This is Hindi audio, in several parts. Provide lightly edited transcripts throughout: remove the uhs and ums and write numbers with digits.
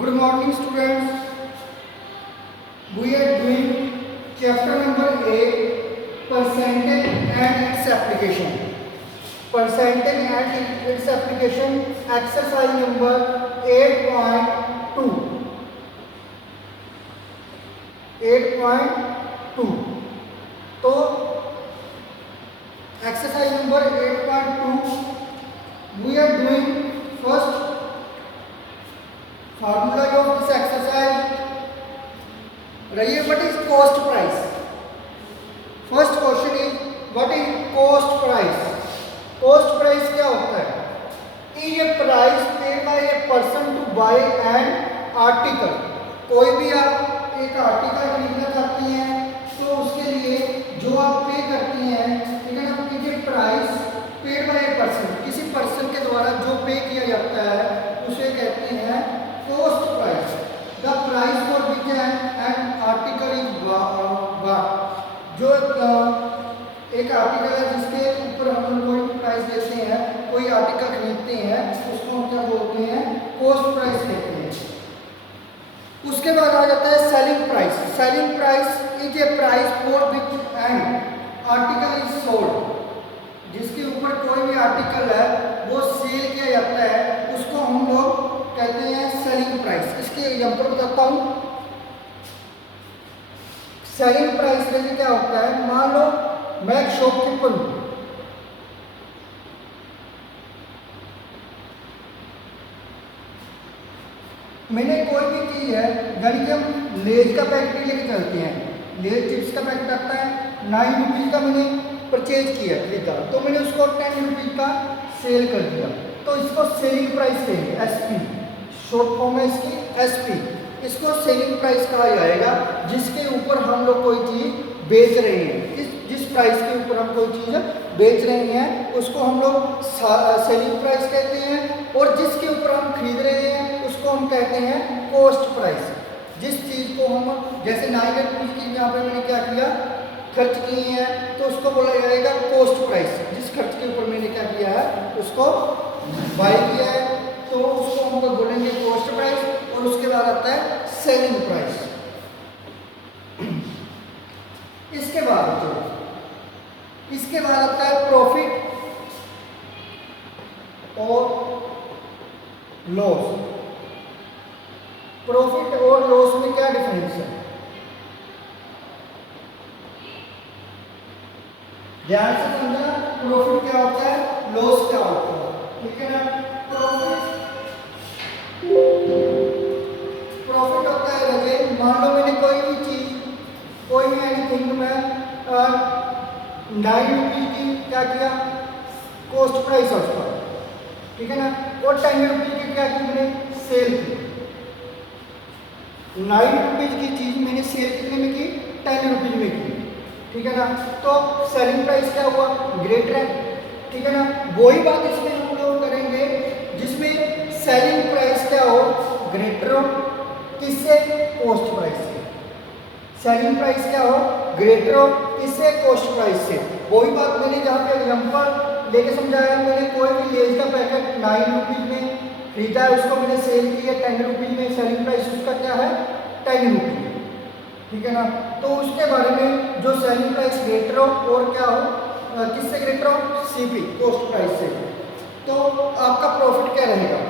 Good morning, students. We are doing chapter number 8, percentage and its application. Percentage and its application, exercise number 8.2. 8.2. तो exercise number 8.2, we are doing first formula of this exercise. रहिए, what is cost price? First question is what is cost price? Cost price क्या होता है? Is a price paid by a person to buy an article. कोई भी आप एक आर्टिकल खरीदना चाहती हैं तो उसके लिए जो आप पे करती हैं, ठीक है ना, is a price paid by a person, किसी पर्सन के द्वारा जो पे किया जाता है उसे कहते हैं cost price. The price for which an article is bought. जो एक आर्टिकल है जिसके ऊपर हम कोई प्राइस देते हैं, कोई आर्टिकल खरीदते हैं, उसको हम क्या बोलते हैं? कॉस्ट प्राइस कहते हैं. उसके बाद आ जाता है selling price. Selling price is a price for which an article is sold. जिसके ऊपर कोई भी आर्टिकल है वो सेल किया जाता है, उसको हम लोग कहते हैं सेलिंग प्राइस. इसके एग्जांपल बताता हूँ. सेलिंग प्राइस में क्या होता है? मान लो मैं एक शॉपकीपर हूँ, मैंने कोई भी चीज़ है, यानी कि हम लेज का पैकेट लेके चलते हैं, लेज चिप्स का पैकेट आता है 9 रुपीज़ का, मैंने परचेज किया, खरीदा, तो मैंने उसको 10 रुपीज़ का सेल कर दिया, तो इसको सेलिंग प्राइस कहेंगे. एसपी शॉर्ट फॉर्म है इसकी, एसपी. इसको सेलिंग प्राइस कहा जाएगा जिसके ऊपर हम लोग कोई चीज़ बेच रहे हैं. जिस प्राइस के ऊपर हम कोई चीज़ बेच रहे हैं उसको हम लोग सेलिंग प्राइस कहते हैं, और जिसके ऊपर हम खरीद रहे हैं उसको हम कहते हैं कॉस्ट प्राइस. जिस चीज़ को हम, जैसे 9 रुपीज़ की यहाँ पे मैंने क्या किया, खर्च किए हैं, तो उसको बोला जाएगा कॉस्ट प्राइस. जिस खर्च के ऊपर मैंने क्या किया है उसको बाय किया है, तो उसको हम लोग बोलेंगे कॉस्ट प्राइस. और उसके बाद आता है सेलिंग प्राइस. इसके बाद आता है प्रॉफिट और लॉस. प्रॉफिट और लॉस में क्या डिफरेंस है? ध्यान से समझना. प्रॉफिट क्या होता है, लॉस क्या होता है, ठीक है ना. प्रॉफिट होता है रजे, मान लो मैंने कोई भी चीज, कोई भी एनीथिंग में 9 रुपीज़ की क्या किया, कॉस्ट प्राइस है उसका, ठीक है ना, और 10 रुपीज़ की क्या की मैंने, सेल की. 9 रुपीज़ की चीज़ मैंने सेल कितने में की, 10 रुपीज़ में की, ठीक है ना. तो सेलिंग प्राइस क्या हुआ, ग्रेटर है, ठीक है ना. वही बात इसमें हम लोग करेंगे जिसमें सेलिंग प्राइस क्या हो, ग्रेटर हो, किससे, कॉस्ट प्राइस से. सेलिंग प्राइस क्या हो, ग्रेटर हो, किससे, कॉस्ट प्राइस से. वही बात मैंने जहाँ पे एग्जांपल लेके समझाया, मैंने कोई भी लेज का पैकेट 9 रुपीज़ में खरीदा है, उसको मैंने सेल किया 10 रुपीज़ में, सेलिंग प्राइस उसका क्या है, 10 रुपीज़, ठीक है ना. तो उसके बारे में जो सेलिंग प्राइस ग्रेटर हो और क्या हो, किससे ग्रेटर हो, सीपी, कॉस्ट प्राइस से. तो आपका प्रॉफिट क्या रहेगा,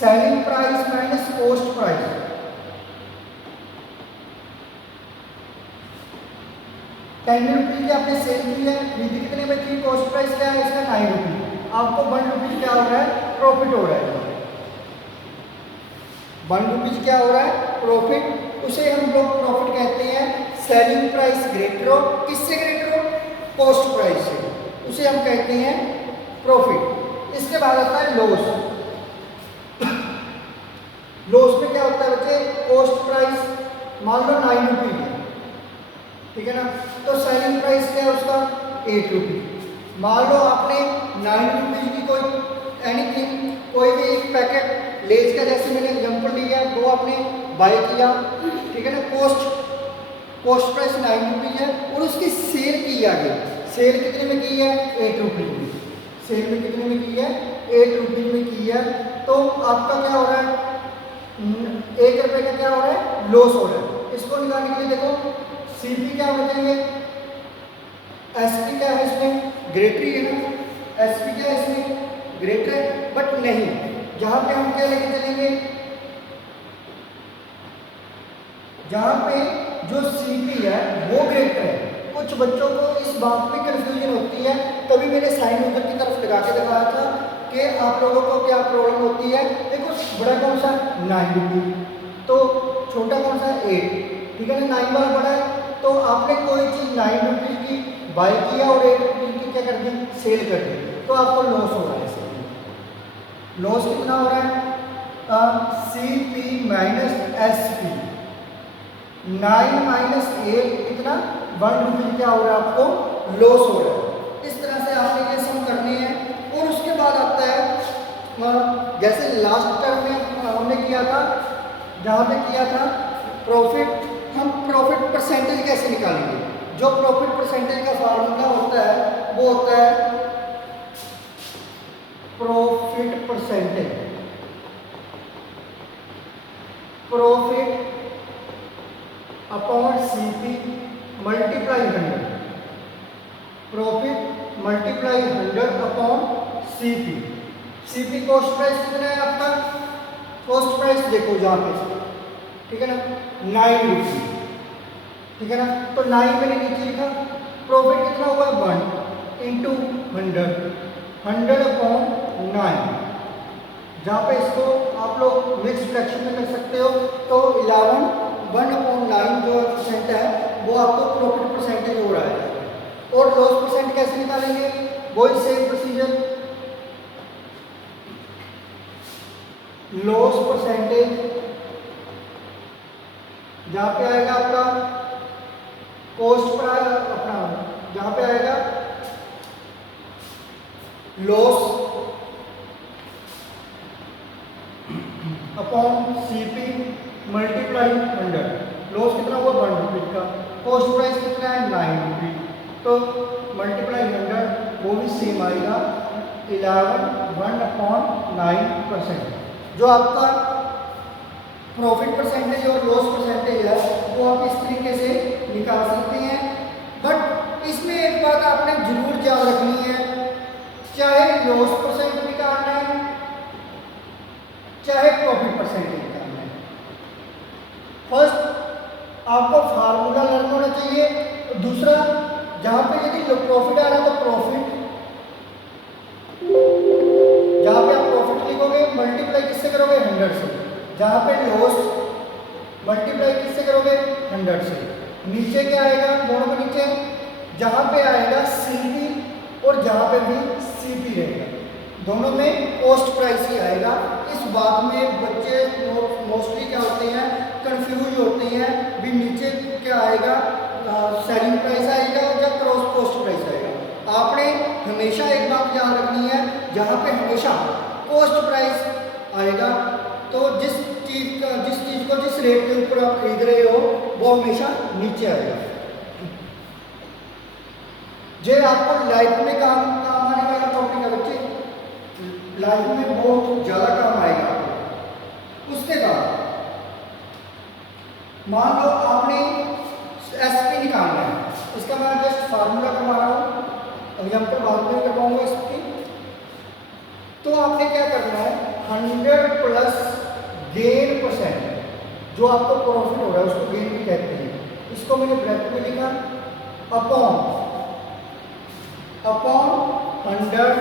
selling price minus cost price. ₹10 की आपने सेल की है, खरीदी कितने में की, कॉस्ट प्राइस क्या है इसका 9 रुपये. आपको 1 रुपीज़ क्या हो रहा है, प्रॉफिट हो रहा है. 1 रुपीज़ क्या हो रहा है, प्रॉफिट. उसे हम लोग प्रॉफिट कहते हैं. सेलिंग प्राइस ग्रेटर हो, किससे ग्रेटर हो, कॉस्ट प्राइस से, उसे हम कहते हैं प्रॉफिट. इसके बाद आता है लॉस. लॉस में क्या होता है बच्चे, कॉस्ट प्राइस मान लो 9 रुपये, ठीक है ना, तो सेलिंग प्राइस क्या है उसका, 8 रुपये. मान लो आपने 9 रुपीज़ की कोई एनीथिंग, कोई भी एक पैकेट लेज का, जैसे मैंने एग्जांपल लिया, वो आपने बाय किया, ठीक है ना. कॉस्ट प्राइस 9 रुपीज़ है और उसकी सेल की आगे, सेल कितने में की है, 8 रुपये में. सेल में कितने में की है, 8 रुपीज में की है। तो आपका क्या हो रहा है, 1 रुपये का क्या हो रहा है, लॉस हो रहा है। इसको निकालने के लिए देखो सीपी क्या होना चाहिए, एसपी क्या है, इसमें ग्रेटर ही है ना, एसपी क्या है इसमें ग्रेटर है, बट नहीं, जहां पे हम क्या लेके चलेंगे, जहां पे जो सीपी है वो ग्रेटर है। कुछ बच्चों को इस बात में कंफ्यूजन होती है, तभी मैंने साइन उधर की तरफ लगा के दिखाया था कि आप लोगों को क्या प्रॉब्लम होती है। देखो बड़ा कौन सा 9 रुपीज, तो छोटा कौन सा 8, ठीक है ना, 9 वाला बड़ा है। तो आपने कोई चीज़ 9 रुपीज की बाई किया और 8 रुपीज की क्या कर दी, सेल कर दी, तो आपको लॉस हो रहा है। लॉस कितना हो रहा है, C P minus S P, 9 माइनस 8 कितना 1 रुपीज क्या हो रहा है, आपको लॉस हो रहा है। इस तरह से आपने ये सम करनी है। और उसके बाद आता है जैसे लास्ट टर्म में हमने किया था, जहाँ पे किया था प्रॉफिट, हम प्रॉफिट परसेंटेज कैसे निकालेंगे। जो प्रॉफिट परसेंटेज का फार्मूला होता है वो होता है profit percentage, profit upon CP multiply 100, profit multiply 100 upon CP. CP cost price कितना है आपका, कॉस्ट प्राइस देखो जहाँ पे, ठीक है ना, 9 रुपीज, ठीक है ना, तो 9 मैंने नीचे लिखा, प्रॉफिट कितना हुआ 1 इंटू 100 अपॉन 9, जहाँ पे इसको आप लोग मिक्स फ्रैक्शन में कर सकते हो। तो 11 1 अपॉन 9 जो परसेंट है वो आपको प्रॉफिट परसेंटेज हो रहा है। और लॉस परसेंट कैसे निकालेंगे, वही सेम प्रोसीजर, लॉस परसेंटेज जहाँ पे आएगा आपका कॉस्ट प्राइस अपना, जहाँ पे आएगा loss upon CP multiply 100, loss कितना हुआ 1 रुपीज का, कॉस्ट प्राइस कितना है 9 रुपीज, तो मल्टीप्लाई 100 वो भी सेम आएगा 11 1 अपॉन 9%। जो आपका प्रॉफिट परसेंटेज और लॉस परसेंटेज है वो आप इस तरीके से निकाल सकते हैं। बट इसमें एक बात आपने जरूर याद रखनी है, चाहे लॉस परसेंट निकालना है चाहे प्रॉफिट परसेंटेज निकालना है, फर्स्ट आपको फार्मूला लर्न होना चाहिए। दूसरा, जहां पे यदि प्रॉफिट आ रहा है तो प्रॉफिट, जहां पे आप प्रॉफिट लिखोगे मल्टीप्लाई किससे करोगे 100 से, जहां पे लॉस मल्टीप्लाई किससे करोगे 100 से। नीचे क्या आएगा, दोनों के नीचे जहां पे आएगा सीपी और जहां पे भी सीपी रहेगा, दोनों में कॉस्ट प्राइस ही आएगा। इस बात में बच्चे मोस्टली क्या होते हैं, कंफ्यूज होते हैं भी नीचे क्या आएगा, सेलिंग प्राइस आएगा या क्रॉस कॉस्ट प्राइस आएगा। आपने हमेशा एक बात याद रखनी है, जहाँ पे हमेशा कॉस्ट प्राइस आएगा तो जिस चीज़ को जिस रेट के ऊपर आप खरीद रहे हो वो हमेशा नीचे आएगा। जो आपको लाइफ में काम आने वाला टॉपिक है बच्चे, लाइफ में बहुत ज़्यादा काम आएगा। उसके बाद मान लो आपने एसपी निकालना है, इसका मैं जस्ट फार्मूला करवा रहा हूँ, एग्जाम्पल बाद में करवाऊंगा इसकी। तो आपने क्या करना है, 100 प्लस गेन परसेंट, जो आपको प्रॉफिट हो रहा है उसको गेन भी कहते हैं, इसको मैंने ब्रैकेट में लिखा, अपॉन 100,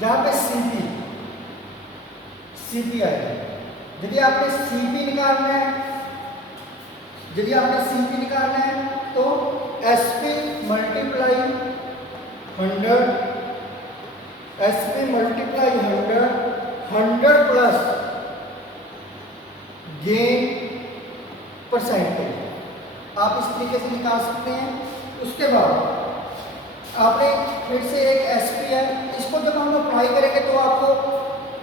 जहाँ पे सीपी आएगा। यदि आपने सीपी निकालना है, तो SP multiply 100 plus gain percentage, आप इस तरीके से निकाल सकते हैं। उसके बाद आपने फिर से एक एसपी है, इसको जब हम अप्लाई करेंगे तो आपको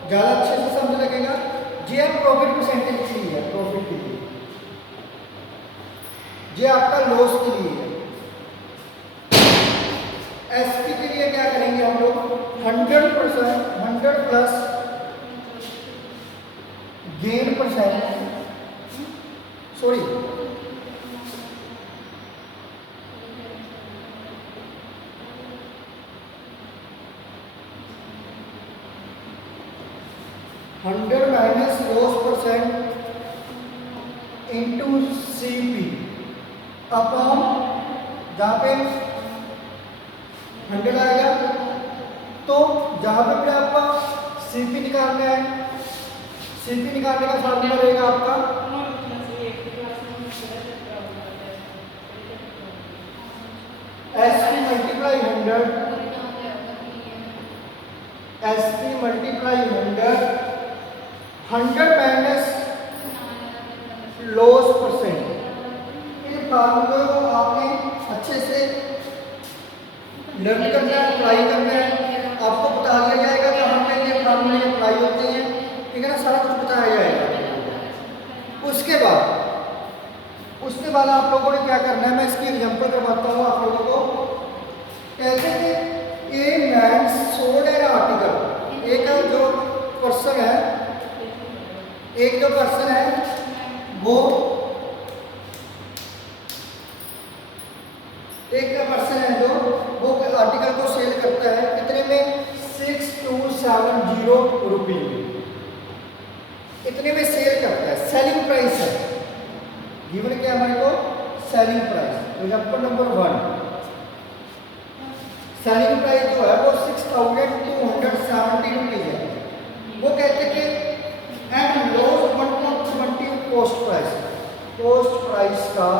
ज़्यादा अच्छे से समझ लगेगा। ये प्रॉफिट परसेंटेज के लिए है, प्रॉफिट के लिए, ये आपका लॉस के लिए है। एसपी के लिए क्या करेंगे हम लोग, 100%, 100 plus gain percent, sorry 100 minus loss percent into CP upon, जहाँ पे 100 आएगा तो जहाँ पे फिर आपका CP निकालना है, CP निकालने का फार्मूला रहेगा आपका SP multiply 100, 100 minus loss percent. इन फार्मूले को आपने अच्छे से लर्न करना है, अप्लाई करना है। आपको बता दिया जाएगा कि हमने ये फार्मूले अप्लाई होते हैं, ठीक है ना, सारा कुछ बताया जाएगा। उसके बाद आप लोगों ने क्या करना है, मैं इसकी एग्जांपल करवाता हूँ आप लोगों को। कहते हैं a man sold an article, एक जो पर्सन है, एक जो पर्सन है वो एक पर्सन है जो वो आर्टिकल को सेल करता है कितने में, 6270 रुपये में, इतने में सेल करता है। सेलिंग प्राइस है गिवन, क्या हमारे को selling price. Example number 1, selling price जो है वो 6270 रुपये है। वो कहते थे and loss 120 cost price, cost price का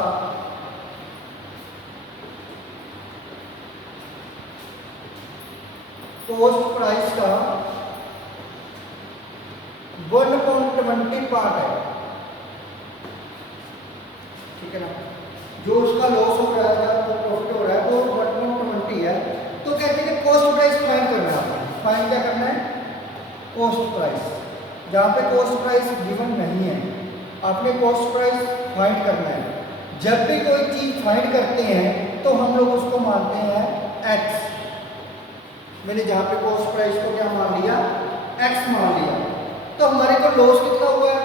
कॉस्ट प्राइस का 1.20 पार्ट है, ठीक है ना, जो उसका लॉस हो रहा है या प्रॉफिट हो रहा है वो 1.20 है। तो कहते हैं कॉस्ट प्राइस फाइंड करना है। फाइंड क्या करना है, कॉस्ट प्राइस। जहाँ पे कॉस्ट प्राइस गिवन नहीं है आपने कॉस्ट प्राइस फाइंड करना है। जब भी कोई चीज फाइंड करते हैं तो हम लोग उसको मानते हैं एक्स। मैंने जहाँ पे कॉस्ट प्राइस को क्या मान लिया, एक्स मान लिया। तो हमारे को लॉस कितना हुआ है,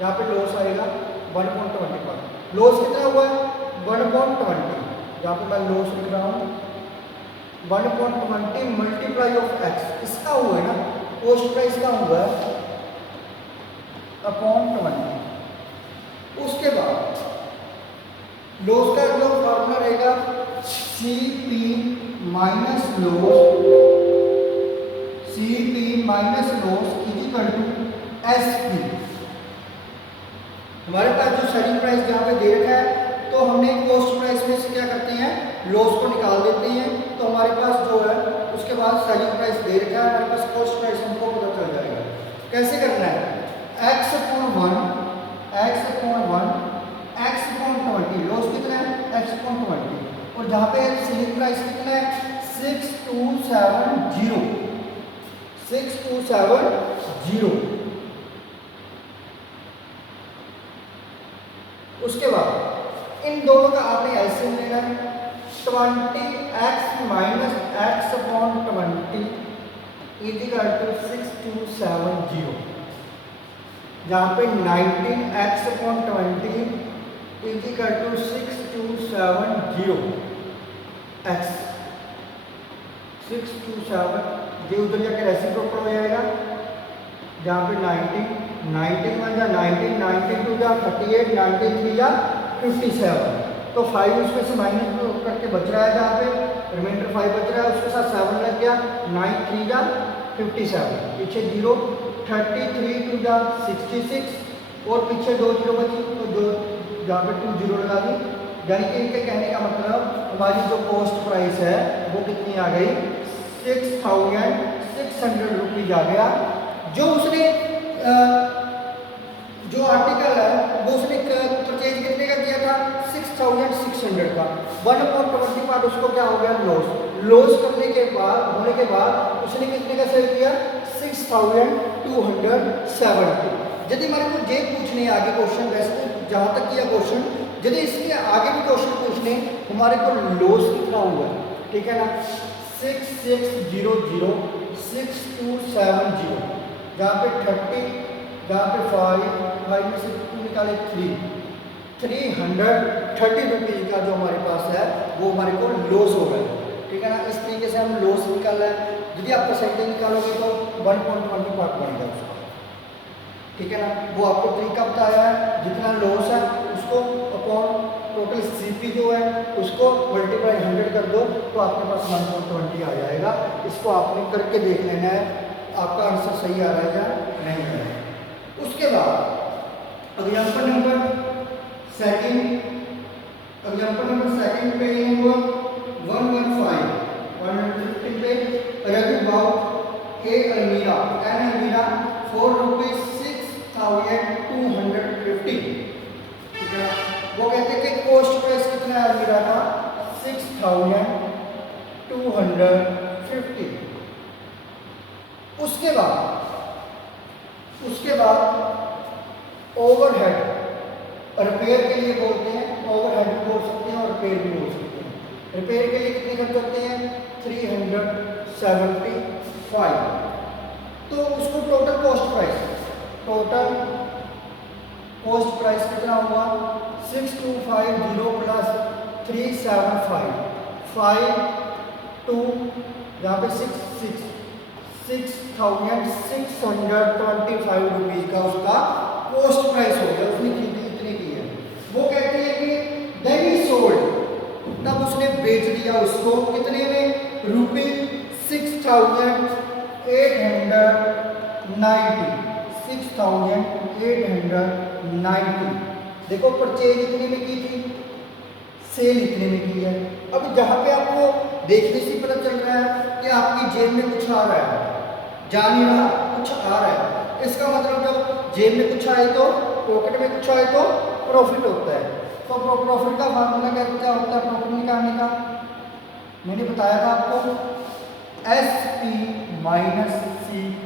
यहाँ पे लॉस आएगा 1.20 पर। लॉस कितना हुआ है 1.20, यहाँ पे मैं लॉस लिख रहा हूँ 1.20 मल्टीप्लाई ऑफ एक्स, इसका हुआ है ना, कॉस्ट प्राइस का हुआ है अपॉन 20। उसके बाद लॉस का जो फॉर्मूला रहेगा CP minus loss, CP minus loss is equal to SP। हमारे पास जो सेलिंग प्राइस जहाँ पे दे रखा है तो हमने कॉस्ट प्राइस में से क्या करते हैं, लॉस को निकाल देते हैं। तो हमारे पास जो है उसके बाद सेलिंग प्राइस दे रखा है, हमारे पास कॉस्ट प्राइस हमको पता चल जाएगा। कैसे करना है, x अपॉन 20, लॉस कितना है x अपॉन 20, और जहाँ पे सेलिंग प्राइस कितना है 6270। उसके बाद इन दोनों का आपने एलसीएम लेना है। 20x minus x upon 20 is equal to 6270, जहाँ पे 19x upon 20 is equal to 6270 x 627, जो उधर जाकर रेसिप्रोकल हो जाएगा, जहाँ पे 19 1 जा 19, 92 जा 38, 93 जा 57। तो 5 उसमें से माइनस करके बच रहा है, जहाँ पे रिमाइंडर 5 बच रहा है, उसके साथ 7 लग गया, 9 3 जा 57, पीछे 0, 33 2 जा 66, और पीछे 2 0 बची, तो जो जहाँ पे 2 0 लगा दी। यानी कि इनके कहने का मतलब हमारी जो कॉस्ट प्राइस है वो कितनी आ गई, 6600 रुपीज आ गया। जो उसने जो आर्टिकल है वो उसने परचेज कितने का किया था, 6600 का। 1.20 पार्ट उसको क्या हो गया, लॉस करने के बाद होने के बाद उसने कितने का सेल किया, 6270। यदि हमारे को ये पूछने आगे क्वेश्चन, वैसे तो जहाँ तक किया क्वेश्चन, यदि इसके आगे भी क्वेश्चन पूछने हमारे को लॉस कितना हुआ, ठीक है ना, 66006270, जहाँ पे 30, जहाँ पे 5 में से 2 निकाले 330 रुपीज़ का जो हमारे पास है वो हमारे को लॉस हो रहा है। ठीक है ना, इस तरीके से हम लॉस निकाल रहे हैं। यदि आप परसेंटेज निकालोगे तो 1.25 बनेगा उसका। ठीक है ना, वो आपको तरीका बताया है, जितना लॉस है उसको अपॉन टोटल सीपी जो है उसको मल्टीप्लाई 100 कर दो तो आपके पास 1.20 आ जाएगा। इसको आपने करके देख लेना है आपका आंसर सही आ रहा है या नहीं आ रहा है। उसके बाद एग्जाम्पल नंबर सेकंड पे होगा 115 पे रवि अबाउट एन अलमीरा फॉर रुपीज 6250। ठीक है, वो कहते हैं कि कॉस्ट प्राइस कितना है अलमीरा का 6250। उसके बाद ओवरहेड रिपेयर के लिए बोलते हैं, ओवरहेड भी बोल सकते हैं और रिपेयर भी बोल सकते हैं। रिपेयर के लिए कितने खर्च होते हैं 375। तो उसको टोटल कॉस्ट प्राइस कितना हुआ 6250 प्लस 375 5 2 यहाँ पे 6625 रुपीज़ का उसका कॉस्ट प्राइस हो गया, उसने खरीदी इतने की है। वो कहते हैं कि देन ही सोल्ड, तब उसने बेच दिया उसको कितने में ₹6890। देखो परचेज इतने में की थी, सेल इतने में की है। अब जहाँ पे आपको देखने से पता चल रहा है कि आपकी जेब में कुछ आ रहा है, जा नहीं रहा कुछ आ रहा है, इसका मतलब जब जेब में कुछ आए तो पॉकेट में कुछ आए तो प्रॉफिट होता है। तो प्रॉफिट का फार्मूला क्या होता है प्रॉफिट निकालने का, मैंने बताया था आपको SP माइनस CP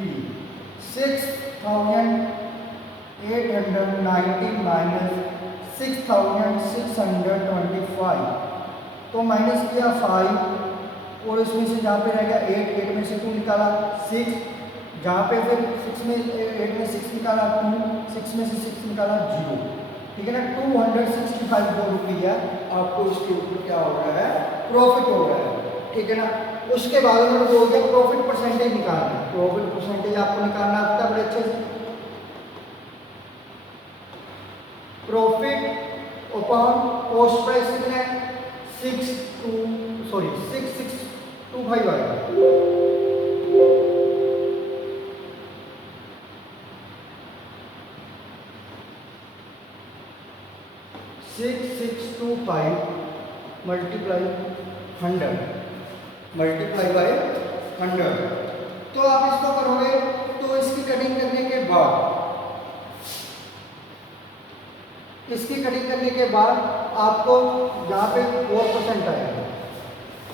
6890 माइनस 6625। तो माइनस किया 5 और इसमें से जहाँ पे रह गया 8 में से 2 निकाला 6, जहाँ पे फिर 8 में 6 निकाला 2, 6 में से 6 निकाला 0। ठीक है ना, 265 रुपया आपको इसके ऊपर क्या हो रहा है प्रॉफिट हो रहा है। ठीक है ना, उसके बाद उन्होंने बोल दिया प्रॉफिट परसेंटेज निकालना है। प्रॉफिट परसेंटेज आपको निकालना आता है बड़े अच्छे से। प्रॉफिट अपॉन कॉस्ट प्राइस कितना है 6625 आएगा। 6625 मल्टीप्लाई 100 मल्टीप्लाई बाय 100। तो आप इसको करोगे तो इसकी कटिंग करने के बाद आपको यहाँ पे 4% आएगा।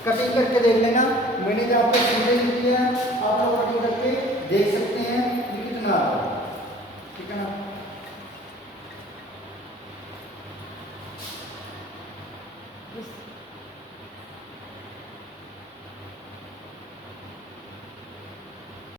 कटिंग करके देख लेना, मैंने जहाँ पे परसेंटेज लिया है आप लोग कटिंग करके देख सकते हैं ये कितना आ रहा है। ठीक है ना।